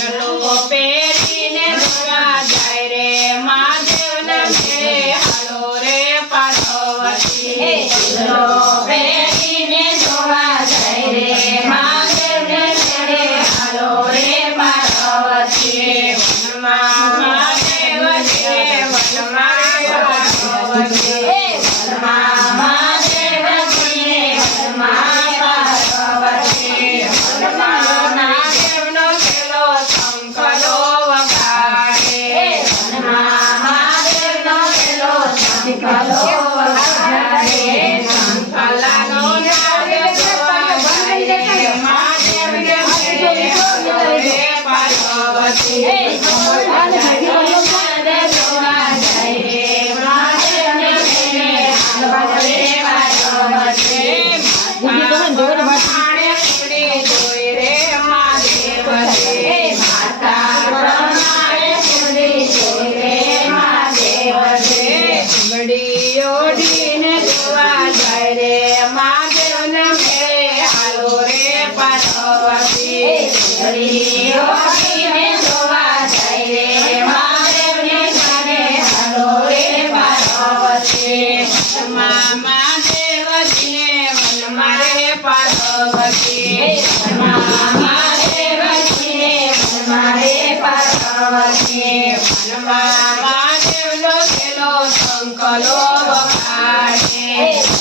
Shalom.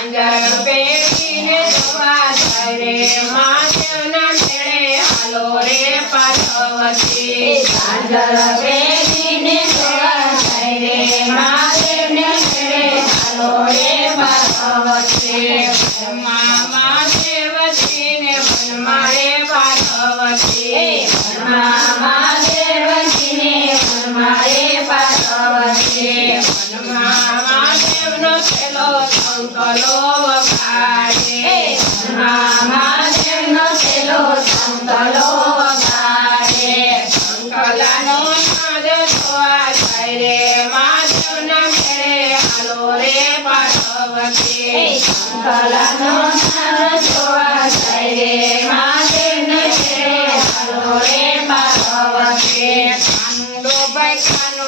ઝાંઝર પહેરીને જોવા જાય રે મહાદેવના છેડે હાલો રે પાર્વતી. ઝાંઝર પહેરીને જોવા જાય રે મહાદેવના છેડે હાલો રે પાર્વતી. મહાદેવજીને વનમાં રે Hey, Kalano Sara Joa Sai